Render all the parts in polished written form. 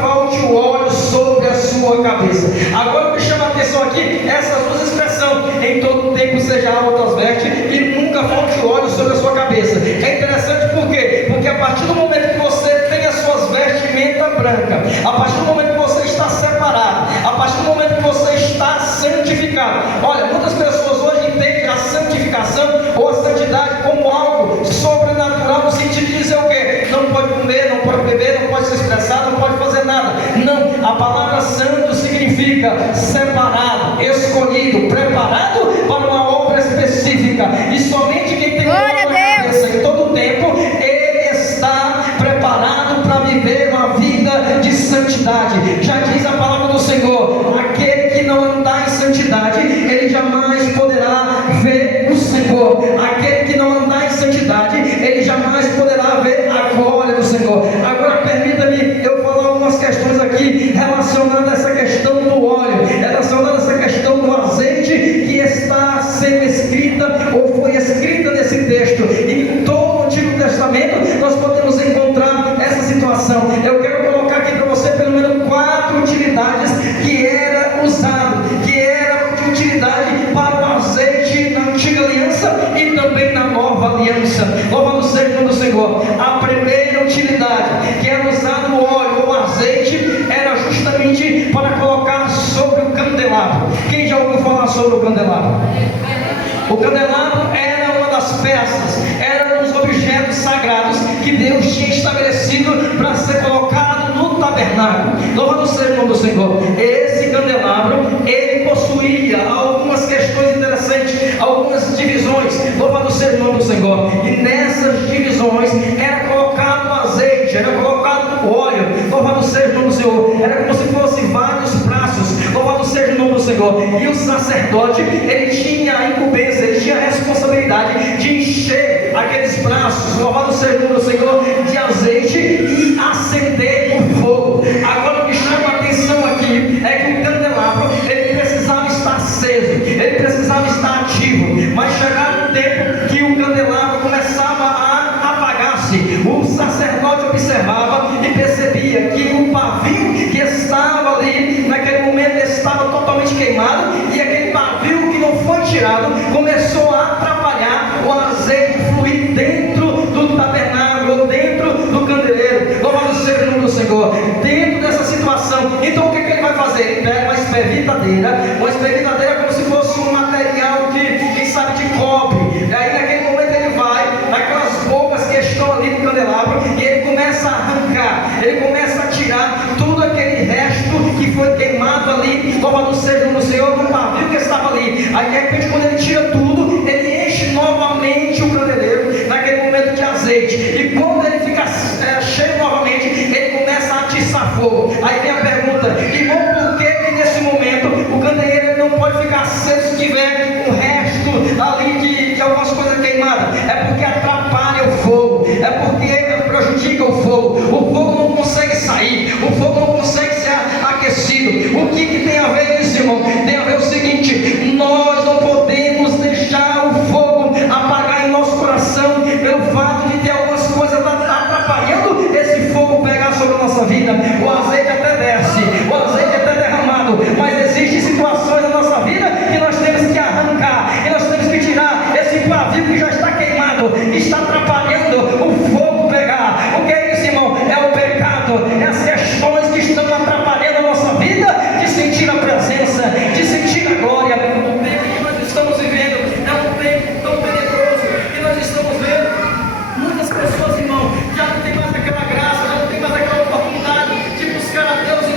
falte o óleo sobre a sua cabeça. Agora o que chama a atenção aqui, essas duas expressões: em todo tempo seja alto as vestes e nunca falte o óleo sobre a sua cabeça. É interessante por quê? Porque a partir do momento que você tem as suas vestimentas brancas, a partir do momento que você está separado, a partir do momento que você está santificado. Olha, muitas pessoas hoje entendem a santificação ou a santidade como algo sobrenatural, no sentido de dizer o quê? Não pode comer, não pode beber, não pode se expressar, não pode fazer nada. Não, a palavra santo significa separado, escolhido, preparado para uma obra específica. E somente quem tem glória na cabeça em todo o tempo, ele está preparado para viver uma vida de santidade. Já diz a palavra do Senhor: aquele que não andar em santidade, ele jamais poderá ver o Senhor. Aquele que não andar em santidade, ele jamais poderá ver a glória do Senhor. Agora permita-me eu falar algumas questões aqui relacionadas a essa questão do óleo, relacionadas a essa questão do azeite que está sendo escrita ou foi escrita nesse texto. E em todo o Antigo Testamento nós podemos encontrar essa situação. Eu quero colocar aqui para você pelo menos 4 utilidades que era usado, que era de utilidade para o azeite na Antiga Aliança e também na Nova Aliança. Louvado seja o nome do Senhor. A primeira utilidade que era usado o óleo ou azeite era justamente para colocar sobre o candelabro. Quem já ouviu falar sobre o candelabro? O candelabro era uma das peças, era um dos objetos sagrados que Deus tinha estabelecido para ser colocado no tabernáculo. Louvado seja o nome do Senhor. Esse candelabro, ele possuía algumas questões interessantes, algumas divisões. Louvado seja o nome do Senhor. E nessas divisões era colocado azeite, era colocado óleo. Louvado seja o nome do Senhor. Era como se fossem vários braços. Louvado seja o nome do Senhor. E o sacerdote, ele tinha a incumbência, ele tinha a responsabilidade de encher aqueles braços, louvado seja o nome do Senhor, de azeite e acender o fogo. Agora o que chama a atenção aqui é que o candelabro, ele precisava estar aceso, ele precisava estar ativo, mas chegava um tempo que o candelabro começava a apagar-se. O sacerdote observava e percebia que o pavio que estava ali naquele momento estava totalmente queimado, e aquele pavio que não foi tirado começou a atrapalhar o azeite fluir dentro do tabernáculo, dentro do candeeiro. Louvado seja o nome do Senhor. Dentro dessa situação, então o que ele vai fazer? Ele pega uma espevitadeira como se fosse um material de, quem sabe, de cobre. E aí naquele momento ele vai naquelas bocas que estão ali no candelabro e ele começa a arrancar, ele começa a tirar tudo aquele resto que foi queimado ali. Louvado seja o nome do Senhor, no pavio que estava ali. Aí de repente, quando ele tira tudo, ele enche novamente o candeeiro naquele momento de azeite, e quando ele fica cheio novamente, ele começa a atiçar fogo. Aí vem a pergunta: irmão, por que nesse momento o candeeiro ele não pode ficar aceso se tiver um resto ali de algumas coisas queimadas? É porque atrapalha o fogo, é porque prejudica o fogo não consegue sair, o fogo não consegue ser aquecido. O que tem a ver isso, irmão? Tem a ver o seguinte: nós não podemos deixar o fogo apagar em nosso coração pelo fato de ter algumas coisas atrapalhando esse fogo pegar sobre a nossa vida. O azeite até desce, o azeite até derramado, mas existem situações na nossa vida que nós temos que arrancar, e nós temos que tirar esse pavio que já está queimado, que está atrapalhando o fogo pegar. O que é isso, irmão? É o pecado, é as questões que estão atrapalhando a nossa vida de sentir a presença, de sentir a glória. O tempo que nós estamos vivendo é um tempo tão tenebroso que nós estamos vendo muitas pessoas, irmão, já não tem mais aquela graça, já não tem mais aquela oportunidade de buscar a Deus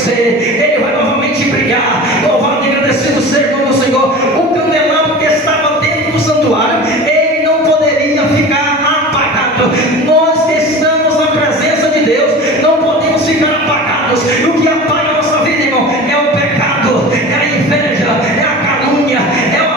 vencer, ele vai novamente brigar. Louvado e agradecido seja o nome do Senhor. O candelabro que estava dentro do santuário, ele não poderia ficar apagado. Nós que estamos na presença de Deus, não podemos ficar apagados. E o que apaga a nossa vida, irmão, é o pecado, é a inveja, é a calúnia, é o